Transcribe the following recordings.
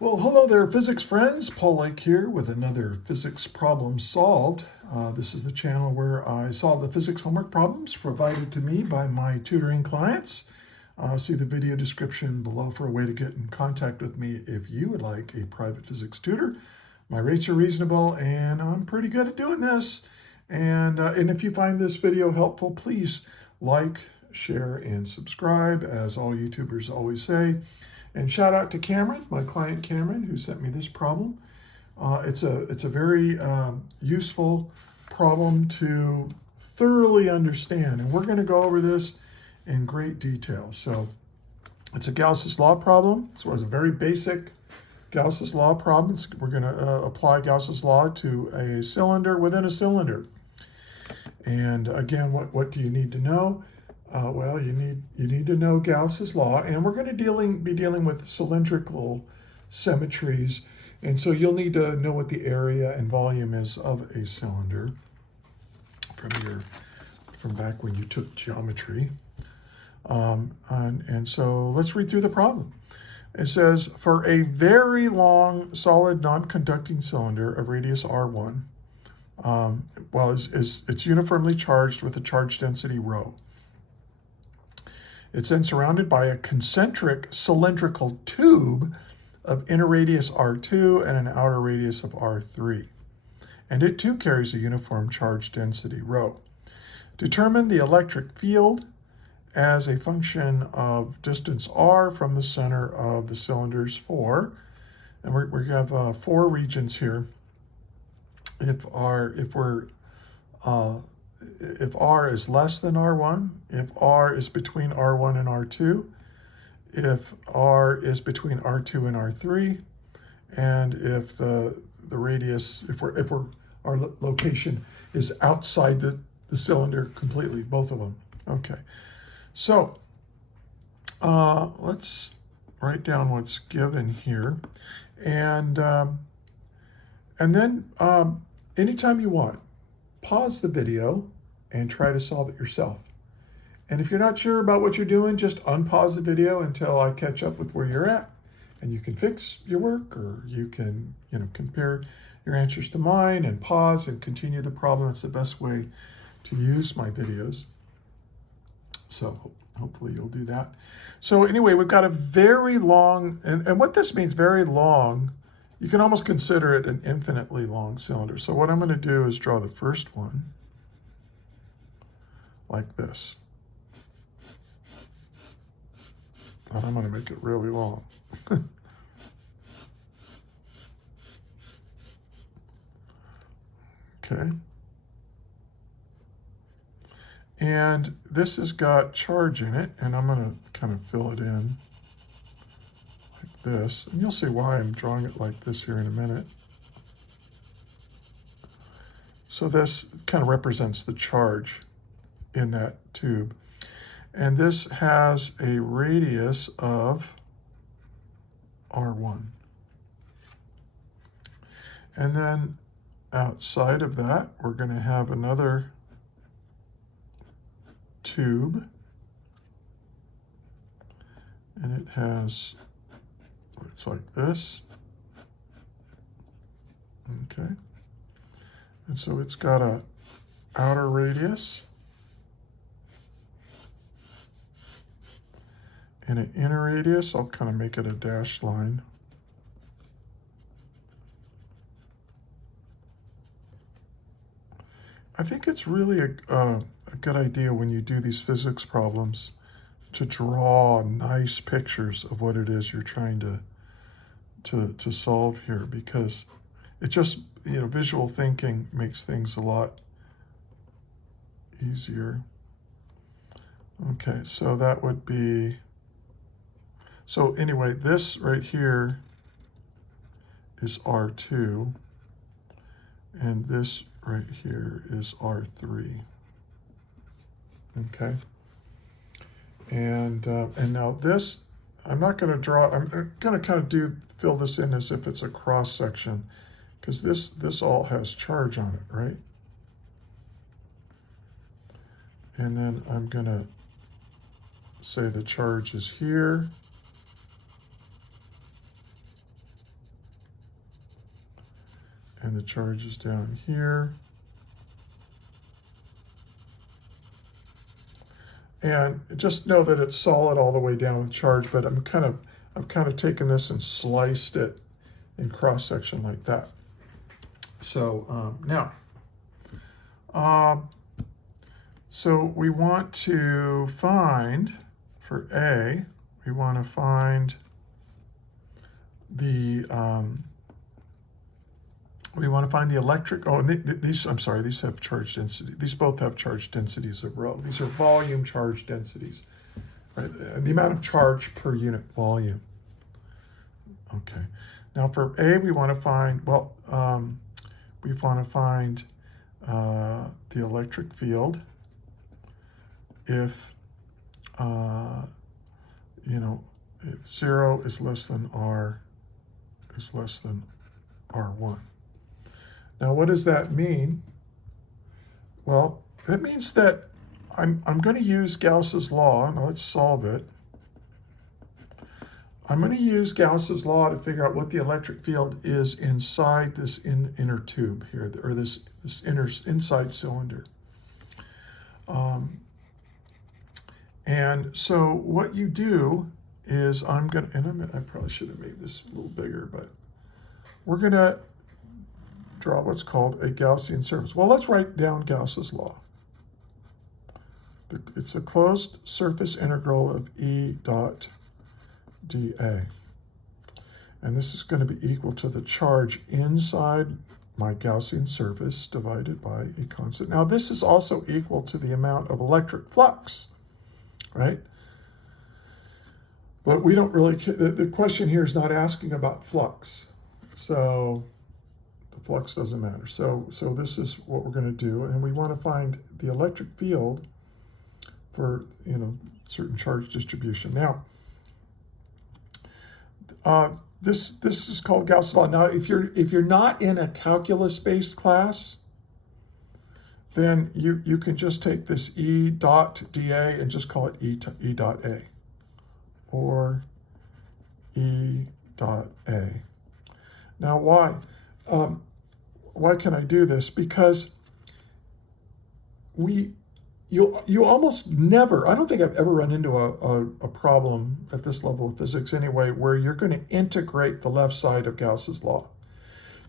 Well, hello there, physics friends. Paul Lake here with another physics problem solved. This is the channel where I solve the physics homework problems provided to me by my tutoring clients. See the video description below for a way to get in contact with me if you would like a private physics tutor. My rates are reasonable and I'm pretty good at doing this. And if you find this video helpful, please like, share, and subscribe, as all YouTubers always say. And shout out to Cameron, my client Cameron, who sent me this problem. It's a very useful problem to thoroughly understand, and we're going to go over this in great detail. So it's a Gauss's law problem. So it's a very basic Gauss's law problem. We're going to apply Gauss's law to a cylinder within a cylinder. And again, what do you need to know? Well, you need to know Gauss's law, and we're going to be dealing with cylindrical symmetries, and so you'll need to know what the area and volume is of a cylinder from back when you took geometry. And so let's read through the problem. It says, for a very long solid non-conducting cylinder of radius R1, it's uniformly charged with a charge density rho. It's then surrounded by a concentric cylindrical tube of inner radius R2 and an outer radius of R3. And it too carries a uniform charge density rho. Determine the electric field as a function of distance R from the center of the cylinders 4. And we have 4 regions here. If R is less than R1, if R is between R1 and R2, if R is between R2 and R3, and if the radius, if our location is outside the cylinder completely, both of them. Okay, so let's write down what's given here, and then anytime you want, pause the video and try to solve it yourself. And if you're not sure about what you're doing, just unpause the video until I catch up with where you're at. And you can fix your work, or you can, compare your answers to mine and pause and continue the problem. That's the best way to use my videos. So hopefully you'll do that. So anyway, we've got a very long, and what this means, very long, you can almost consider it an infinitely long cylinder. So what I'm going to do is draw the first one like this. And I'm going to make it really long. Okay. And this has got charge in it, and I'm going to kind of fill it in like this. And you'll see why I'm drawing it like this here in a minute. So this kind of represents the charge in that tube. And this has a radius of R1. And then outside of that, we're going to have another tube. And it has, it's like this. Okay. And so it's got a outer radius and an inner radius. I'll kind of make it a dashed line. I think it's really a good idea when you do these physics problems to draw nice pictures of what it is you're trying to solve here, because it just, visual thinking makes things a lot easier. Okay, so that would be, so anyway, this right here is R2, and this right here is R3. Okay, and now this, I'm not going to draw. I'm going to kind of fill this in as if it's a cross section, because this all has charge on it, right? And then I'm going to say the charge is here, and the charge is down here. And just know that it's solid all the way down with charge, but I've kind of taken this and sliced it in cross section like that. So now, so we want to find, for A, we want to find the electric, oh, and these, I'm sorry, these have charge density. These both have charge densities of rho. These are volume charge densities, right? The amount of charge per unit volume. Okay. Now for A, we want to find, well, we want to find the electric field if, if 0 is less than R, is less than R1. Now, what does that mean? Well, that means that I'm going to use Gauss's law. Now, let's solve it. I'm going to use Gauss's law to figure out what the electric field is inside this inner tube here, or this inside cylinder. And so what you do is I probably should have made this a little bigger, but we're going to draw what's called a Gaussian surface. Well, let's write down Gauss's law. It's a closed surface integral of E dot dA. And this is going to be equal to the charge inside my Gaussian surface divided by a constant. Now, this is also equal to the amount of electric flux, right? But we don't really, the question here is not asking about flux. So the flux doesn't matter. So this is what we're going to do. And we want to find the electric field for, certain charge distribution. Now, this is called Gauss's law. Now, if you're not in a calculus-based class, then you can just take this E dot dA and just call it E dot A, or E dot A. Now, why? Why can I do this? Because you almost never, I don't think I've ever run into a problem at this level of physics anyway, where you're going to integrate the left side of Gauss's law.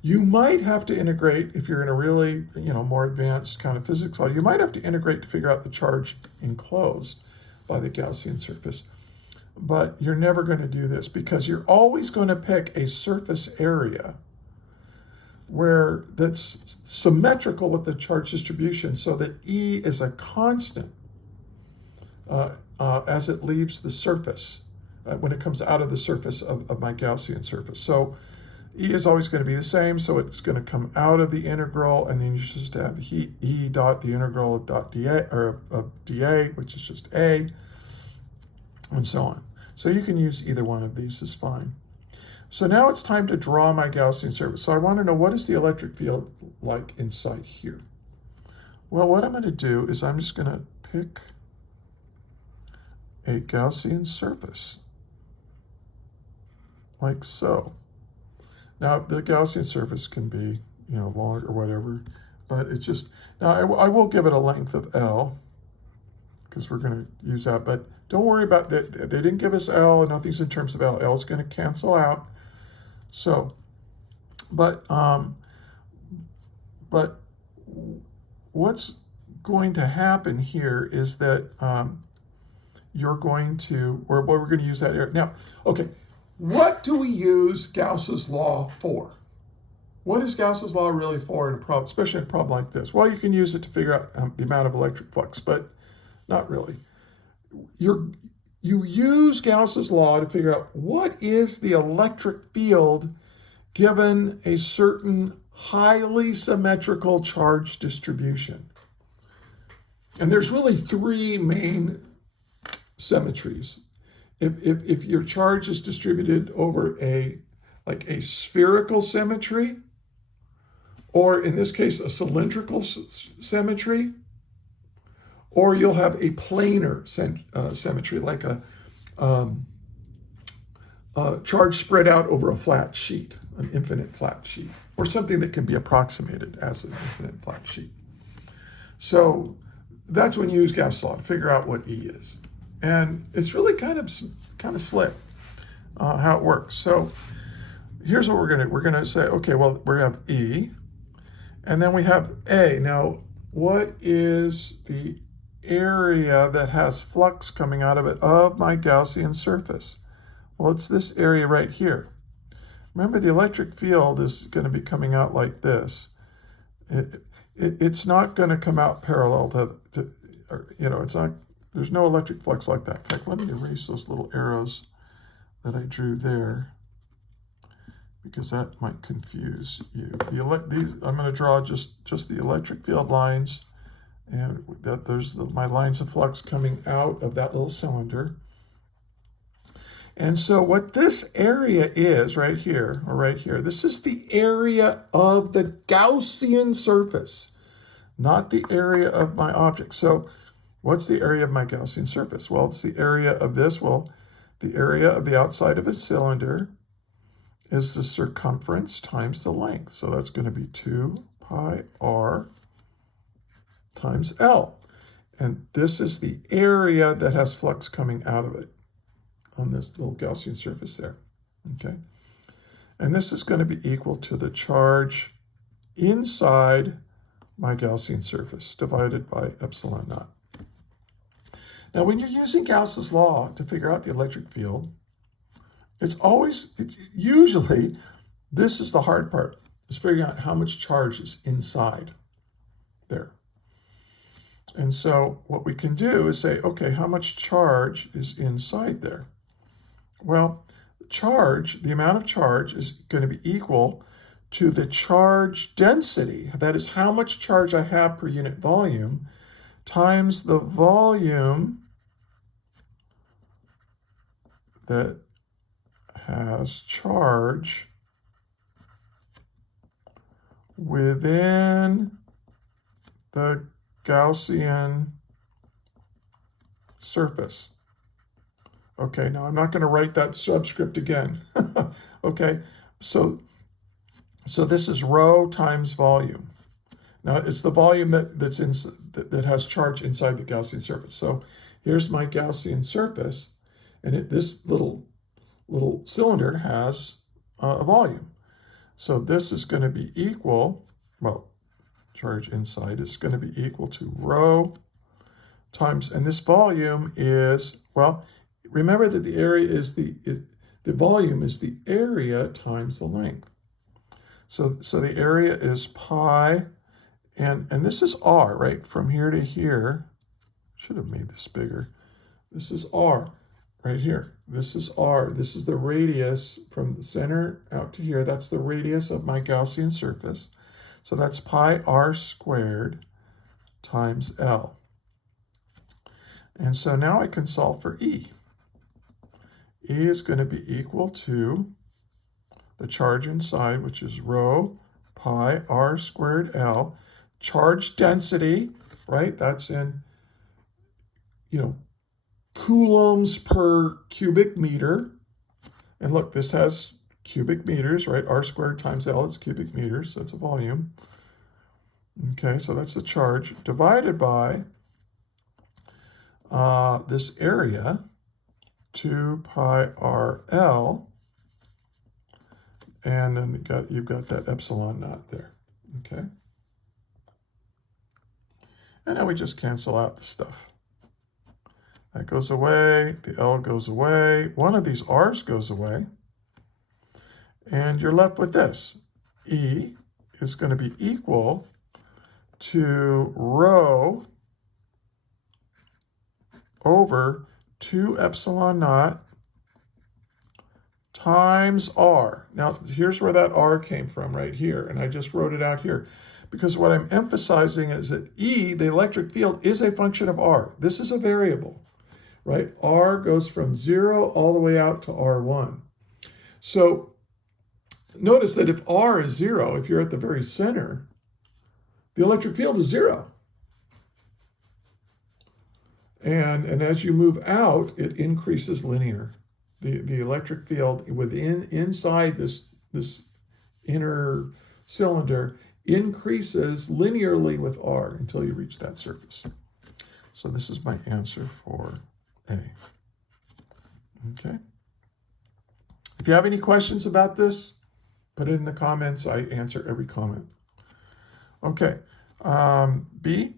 You might have to integrate, if you're in a really, more advanced kind of physics law, you might have to integrate to figure out the charge enclosed by the Gaussian surface. But you're never going to do this because you're always going to pick a surface area where that's symmetrical with the charge distribution so that E is a constant as it leaves the surface, when it comes out of the surface of my Gaussian surface. So E is always going to be the same, so it's going to come out of the integral, and then you just have E dot the integral of dot dA, or of dA, which is just A, and so on. So you can use either one of these, is fine. So now it's time to draw my Gaussian surface. So I want to know, what is the electric field like inside here? Well, what I'm going to do is I'm just going to pick a Gaussian surface, like so. Now, the Gaussian surface can be, long or whatever, but it's just, now I will give it a length of L, because we're going to use that, but don't worry about that. They didn't give us L, and nothing's in terms of L. L is going to cancel out. So, but what's going to happen here is that you're going to, or we're going to use that area. Now, okay, what do we use Gauss's law for? What is Gauss's law really for in a problem, especially in a problem like this? Well, you can use it to figure out the amount of electric flux, but not really. You use Gauss's law to figure out what is the electric field given a certain highly symmetrical charge distribution. And there's really three main symmetries. If your charge is distributed over a spherical symmetry, or in this case, a cylindrical symmetry, or you'll have a planar symmetry, like a charge spread out over a flat sheet, an infinite flat sheet, or something that can be approximated as an infinite flat sheet. So that's when you use Gauss' law to figure out what E is. And it's really kind of slick how it works. So here's what we're gonna say, okay, well, we have E, and then we have A. Now, what is the area that has flux coming out of it of my Gaussian surface? Well, it's this area right here. Remember, the electric field is going to be coming out like this. It's not going to come out parallel to it's not, there's no electric flux like that. In fact, let me erase those little arrows that I drew there, because that might confuse you. I'm going to draw just the electric field lines, and there's my lines of flux coming out of that little cylinder. And so what this area is right here, or right here, this is the area of the Gaussian surface, not the area of my object. So what's the area of my Gaussian surface? Well, it's the area of this. Well, the area of the outside of a cylinder is the circumference times the length. So that's going to be 2 pi r times L. And this is the area that has flux coming out of it on this little Gaussian surface there, okay? And this is going to be equal to the charge inside my Gaussian surface divided by epsilon naught. Now, when you're using Gauss's law to figure out the electric field, usually, this is the hard part, is figuring out how much charge is inside there. And so what we can do is say, okay, how much charge is inside there? Well, the amount of charge is going to be equal to the charge density, that is how much charge I have per unit volume, times the volume that has charge within the Gaussian surface. Okay, now I'm not going to write that subscript again. Okay, so this is rho times volume. Now it's the volume that has charge inside the Gaussian surface. So here's my Gaussian surface, and this little cylinder has a volume. So this is going to be equal, well, charge inside is going to be equal to rho times, and this volume is, well, remember that the area is the volume is the area times the length. So the area is pi, and this is r, right? From here to here. Should have made this bigger. This is r right here. This is r. This is the radius from the center out to here. That's the radius of my Gaussian surface. So that's pi r squared times L. And so now I can solve for E. E is going to be equal to the charge inside, which is rho pi r squared L. Charge density, right? That's in, coulombs per cubic meter. And look, this has cubic meters, right? R squared times L is cubic meters, so it's a volume. Okay, so that's the charge divided by this area, 2 pi r L, and then you've got that epsilon naught there, okay? And now we just cancel out the stuff. That goes away, the L goes away, one of these R's goes away, and you're left with this. E is going to be equal to rho over 2 epsilon naught times R. Now, here's where that R came from, right here, and I just wrote it out here, because what I'm emphasizing is that E, the electric field, is a function of R. This is a variable, right? R goes from 0 all the way out to R1. So notice that if R is 0, if you're at the very center, the electric field is 0. And as you move out, it increases linear. the electric field inside this inner cylinder increases linearly with R until you reach that surface. So this is my answer for A. Okay. If you have any questions about this, put it in the comments. I answer every comment. Okay. B.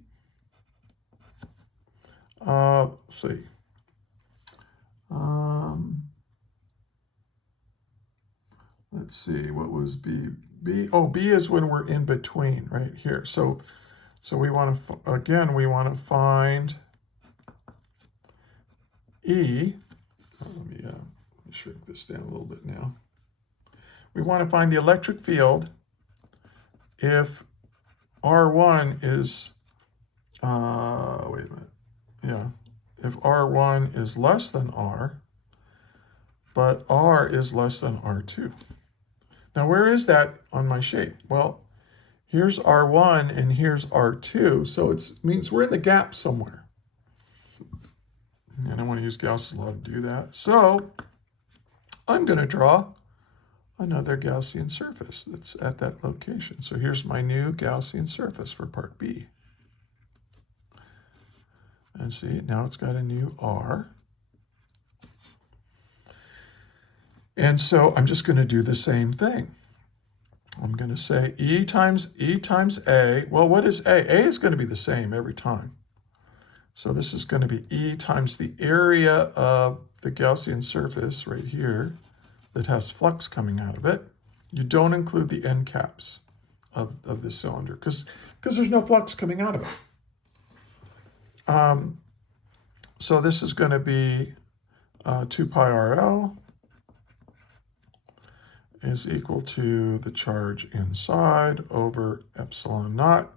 Let's see. Let's see, what was B? B is when we're in between, right here. So we want to, again, we want to find E. Let me shrink this down a little bit now. We want to find the electric field if R1 is, wait a minute. Yeah, if R1 is less than R, but R is less than R2. Now, where is that on my shape? Well, here's R1 and here's R2, so it means we're in the gap somewhere. And I want to use Gauss's law to do that. So I'm going to draw another Gaussian surface that's at that location. So here's my new Gaussian surface for part B. And see, now it's got a new R. And so I'm just going to do the same thing. I'm going to say E times A. Well, what is A? A is going to be the same every time. So this is going to be E times the area of the Gaussian surface right here that has flux coming out of it. You don't include the end caps of this cylinder because there's no flux coming out of it. So this is going to be 2 pi RL is equal to the charge inside over epsilon naught.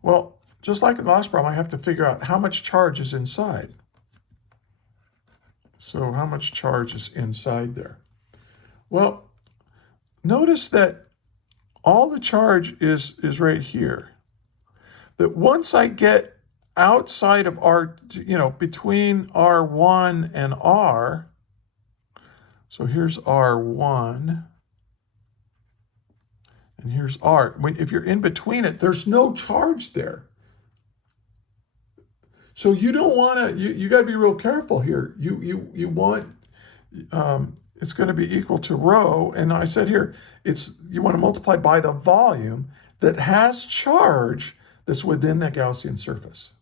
Well, just like in the last problem, I have to figure out how much charge is inside. So how much charge is inside there? Well, notice that all the charge is right here. That once I get outside of R, between R1 and R, so here's R1, and here's R. If you're in between it, there's no charge there. So you don't want to, you got to be real careful here. You want, it's going to be equal to rho, and I said here, you want to multiply by the volume that has charge that's within the Gaussian surface.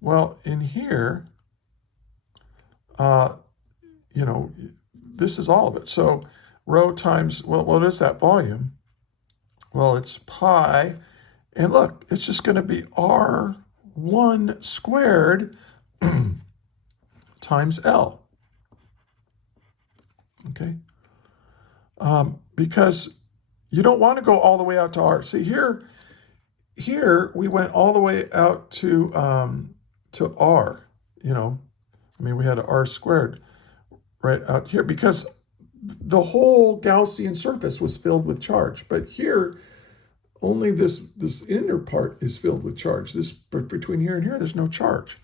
Well, in here, this is all of it. So rho times, well, what is that volume? Well, it's pi, and look, it's just going to be R1 squared times L. Okay? Because you don't want to go all the way out to R. See, here we went all the way out to R, we had an R squared right out here because the whole Gaussian surface was filled with charge. But here, only this inner part is filled with charge. Between here and here, there's no charge.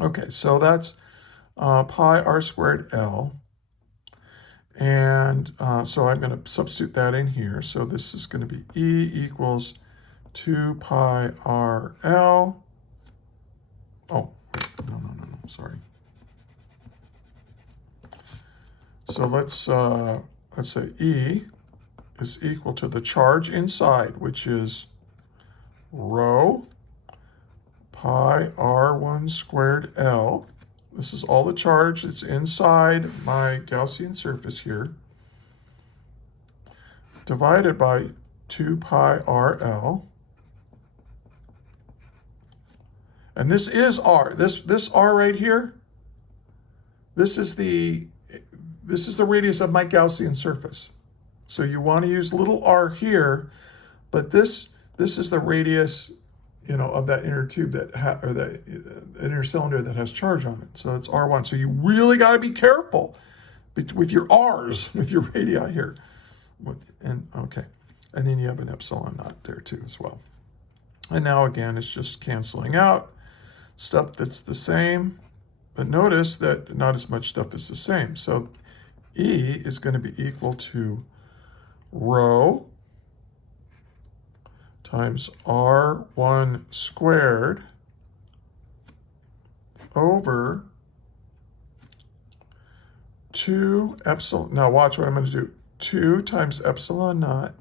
Okay, so that's pi R squared L. And so I'm going to substitute that in here. So this is going to be E equals 2 pi RL. Oh, wait, no, sorry. So let's say E is equal to the charge inside, which is rho pi R1 squared L. This is all the charge that's inside my Gaussian surface here, divided by 2 pi RL. And this is R. This R right here, this is the radius of my Gaussian surface. So you want to use little r here, but this is the radius, of that inner tube or that inner cylinder that has charge on it. So it's R1. So you really got to be careful with your R's, with your radii here. And then you have an epsilon naught there too as well. And now again, it's just canceling out stuff that's the same. But notice that not as much stuff is the same. So E is going to be equal to rho times R1 squared over 2 epsilon. Now watch what I'm going to do. 2 times epsilon naught.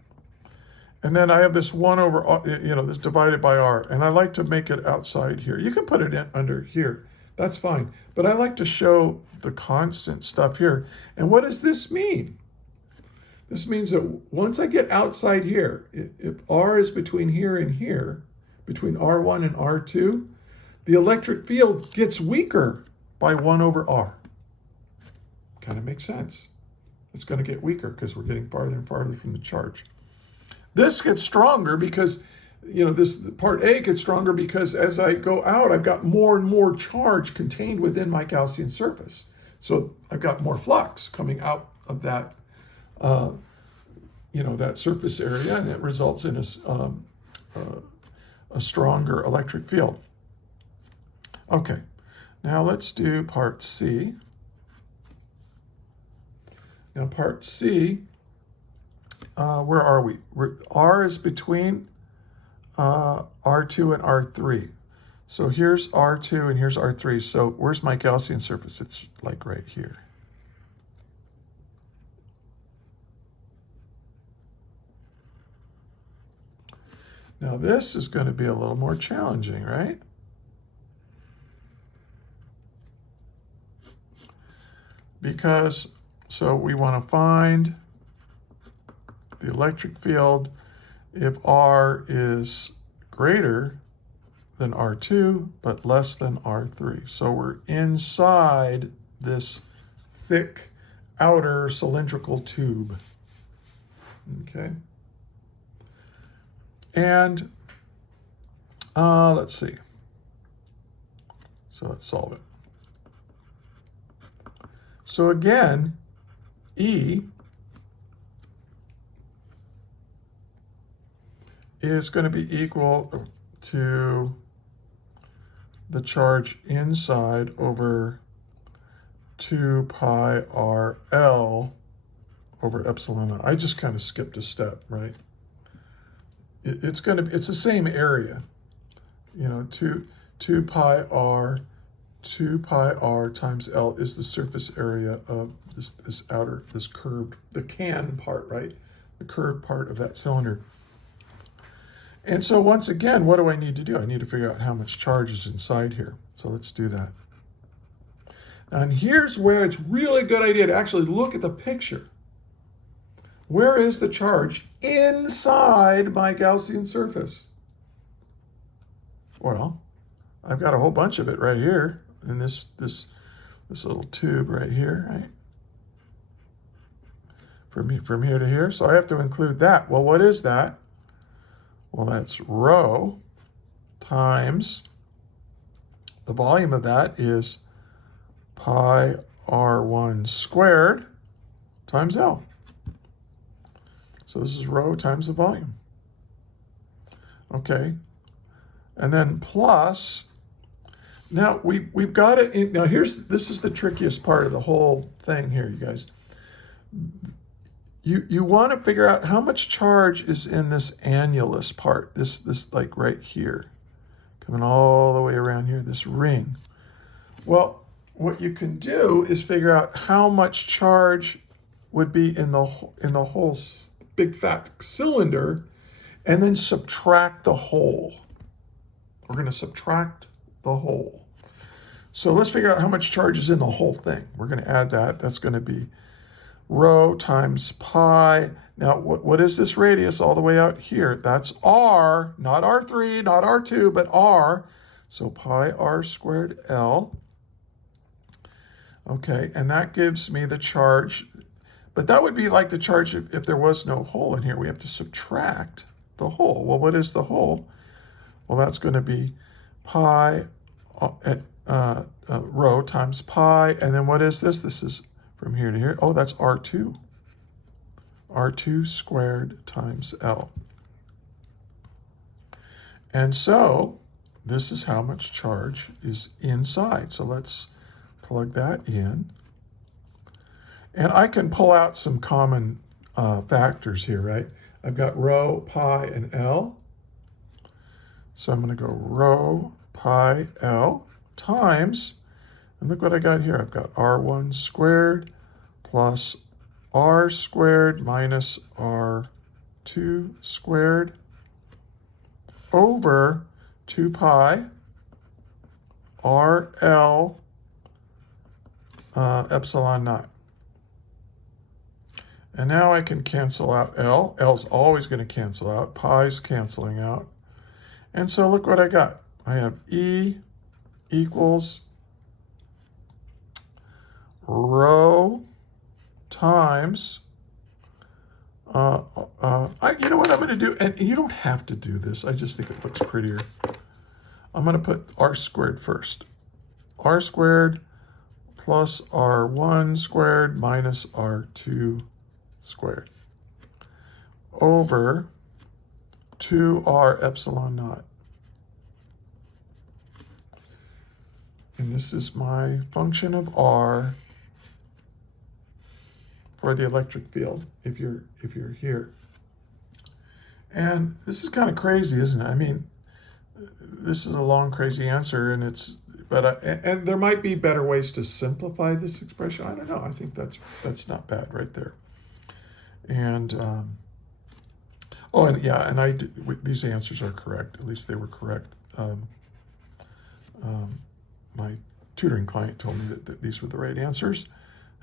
And then I have this 1 over, this divided by R. And I like to make it outside here. You can put it in under here. That's fine. But I like to show the constant stuff here. And what does this mean? This means that once I get outside here, if R is between here and here, between R1 and R2, the electric field gets weaker by 1 over R. Kind of makes sense. It's going to get weaker because we're getting farther and farther from the charge. This gets stronger because, this part A gets stronger because as I go out, I've got more and more charge contained within my Gaussian surface. So I've got more flux coming out of that, that surface area, and it results in a stronger electric field. Okay, now let's do part C. Now part C, where are we? R is between R2 and R3. So here's R2 and here's R3. So where's my Gaussian surface? It's like right here. Now this is going to be a little more challenging, right? Because, so we want to find the electric field if R is greater than R2, but less than R3. So we're inside this thick outer cylindrical tube. Okay. And let's see. So let's solve it. So again, E is going to be equal to the charge inside over 2 pi RL over epsilon naught. I just kind of skipped a step, right? It's the same area, 2 pi r times L is the surface area of this curved, the can part, right? The curved part of that cylinder. And so once again, what do I need to do? I need to figure out how much charge is inside here. So let's do that. And here's where it's really a good idea to actually look at the picture. Where is the charge inside my Gaussian surface? Well, I've got a whole bunch of it right here in this little tube right here, right? From here to here. So I have to include that. Well, what is that? Well, that's rho times the volume of that is pi R1 squared times L. So this is rho times the volume. Okay. And then plus, now we've got it, now this is the trickiest part of the whole thing here, you guys. You want to figure out how much charge is in this annulus part, this like right here, coming all the way around here, this ring. Well, what you can do is figure out how much charge would be in the whole big fat cylinder, and then subtract the whole. We're going to subtract the whole. So let's figure out how much charge is in the whole thing. We're going to add that. That's going to be rho times pi. Now, what is this radius all the way out here? That's R, not R3, not R2, but R. So pi R squared L. Okay, and that gives me the charge. But that would be like the charge if there was no hole in here. We have to subtract the hole. Well, what is the hole? Well, that's going to be pi rho times pi. And then what is this? This is from here to here. Oh, that's R2. R2 squared times L. And so this is how much charge is inside. So let's plug that in. And I can pull out some common factors here, right? I've got rho, pi, and L. So I'm going to go rho, pi, L times, and look what I got here. I've got R1 squared plus R squared minus R2 squared over 2 pi RL epsilon naught. And now I can cancel out L. L's always going to cancel out. Pi's canceling out. And so look what I got. I have E equals rho times, you know what I'm going to do? And you don't have to do this. I just think it looks prettier. I'm going to put R squared first. R squared plus R1 squared minus R2 squared over 2R epsilon naught. And this is my function of R for the electric field if you're here. And this is kind of crazy, isn't it? I mean, this is a long, crazy answer, and and there might be better ways to simplify this expression. I don't know. I think that's not bad right there. And these answers are correct. At least they were correct. My tutoring client told me that these were the right answers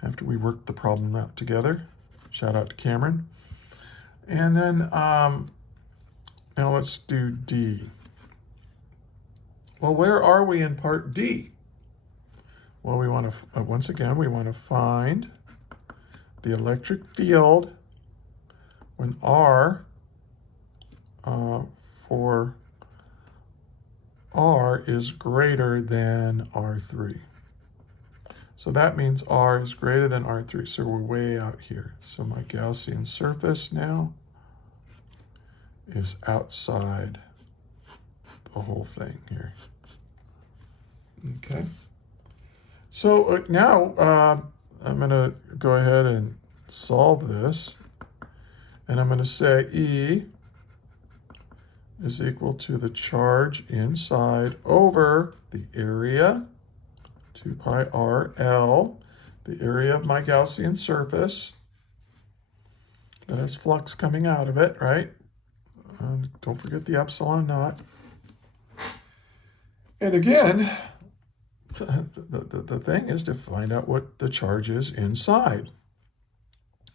after we worked the problem out together. Shout out to Cameron. And then now let's do D. Well, where are we in part D? Well, we want to, once again, we want to find the electric field when R for R is greater than R3. So that means R is greater than R3. So we're way out here. So my Gaussian surface now is outside the whole thing here. Okay. So now I'm going to go ahead and solve this. And I'm going to say E is equal to the charge inside over the area, 2 pi RL, the area of my Gaussian surface. That has flux coming out of it, right? Don't forget the epsilon naught. And again, the thing is to find out what the charge is inside.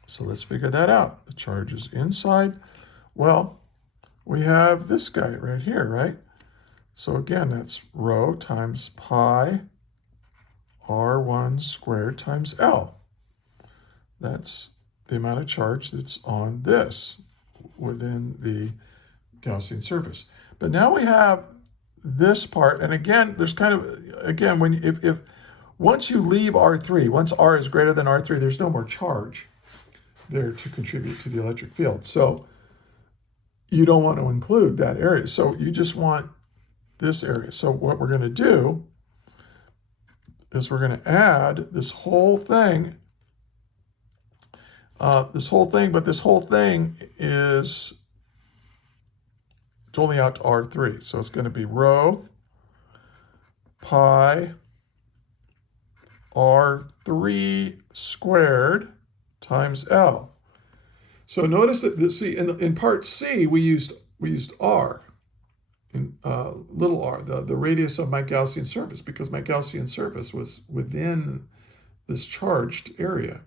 So let's figure that out. The charge is inside. Well, we have this guy right here, right? So again, that's rho times pi R1 squared times L. That's the amount of charge that's on this within the Gaussian surface. But now we have this part, and again, there's kind of, again, when if once you leave R3, once R is greater than R3, there's no more charge there to contribute to the electric field. So you don't want to include that area. So you just want this area. So what we're going to do is we're going to add this whole thing, but this whole thing is, it's only out to R3. So it's going to be rho pi R3 squared times L. So notice that, see, in part C, we used R, little r, the radius of my Gaussian surface, because my Gaussian surface was within this charged area.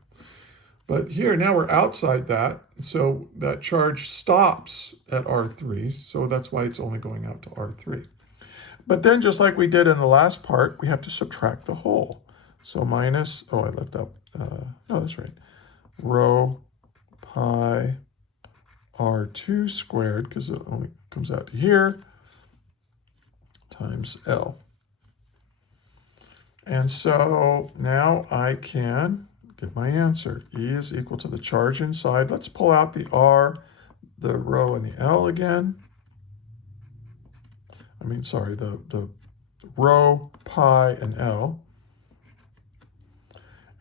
But here, now we're outside that, so that charge stops at R3, so that's why it's only going out to R3. But then, just like we did in the last part, we have to subtract the whole. So minus, I left out, no, that's right, rho pi R2 squared, because it only comes out to here, times L. And so now I can get my answer. E is equal to the charge inside. Let's pull out the R, the rho, and the L again. The rho, pi, and L.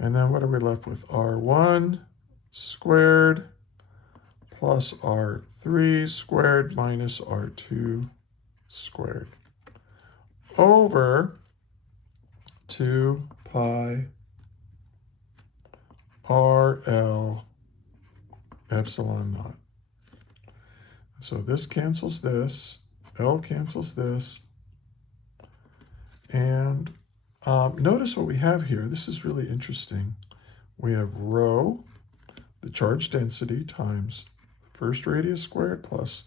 And then what are we left with? R1 squared plus R3 squared minus R2 squared over 2 pi RL epsilon naught. So this cancels this, L cancels this, and notice what we have here. This is really interesting. We have rho, the charge density, times the first radius squared plus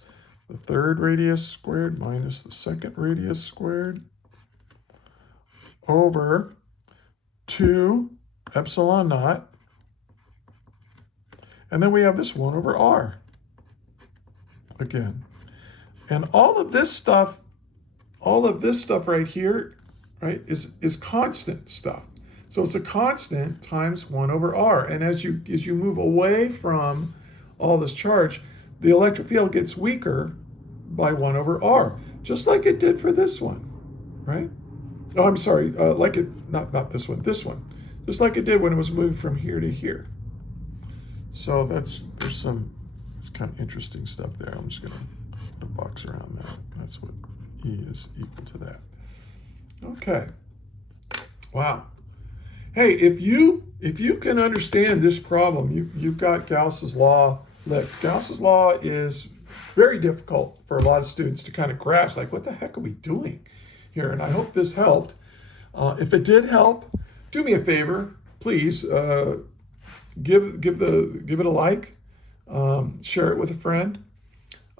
the third radius squared minus the second radius squared over 2 epsilon naught. And then we have this 1 over r again. And all of this stuff right here, right, is constant stuff. So it's a constant times 1 over r. And as you move away from all this charge, the electric field gets weaker by 1 over r, just like it did for this one, right? Oh, I'm sorry, like it, not this one, just like it did when it was moving from here to here. So there's some kind of interesting stuff there. I'm just gonna put a box around that. That's what E is equal to that. Okay. Wow. Hey, if you can understand this problem, you've got Gauss's law. Look, Gauss's law is very difficult for a lot of students to kind of grasp, like, what the heck are we doing here? And I hope this helped. If it did help, do me a favor, please. Give it a like. Share it with a friend.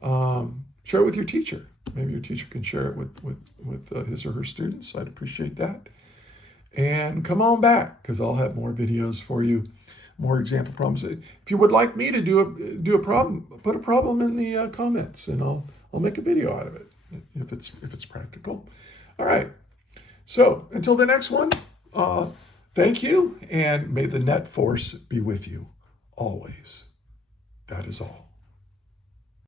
Share it with your teacher. Maybe your teacher can share it with his or her students. I'd appreciate that. And come on back, because I'll have more videos for you, more example problems. If you would like me to do a problem, put a problem in the comments, and I'll make a video out of it if it's practical. All right. So until the next one, thank you, and may the net force be with you always. That is all.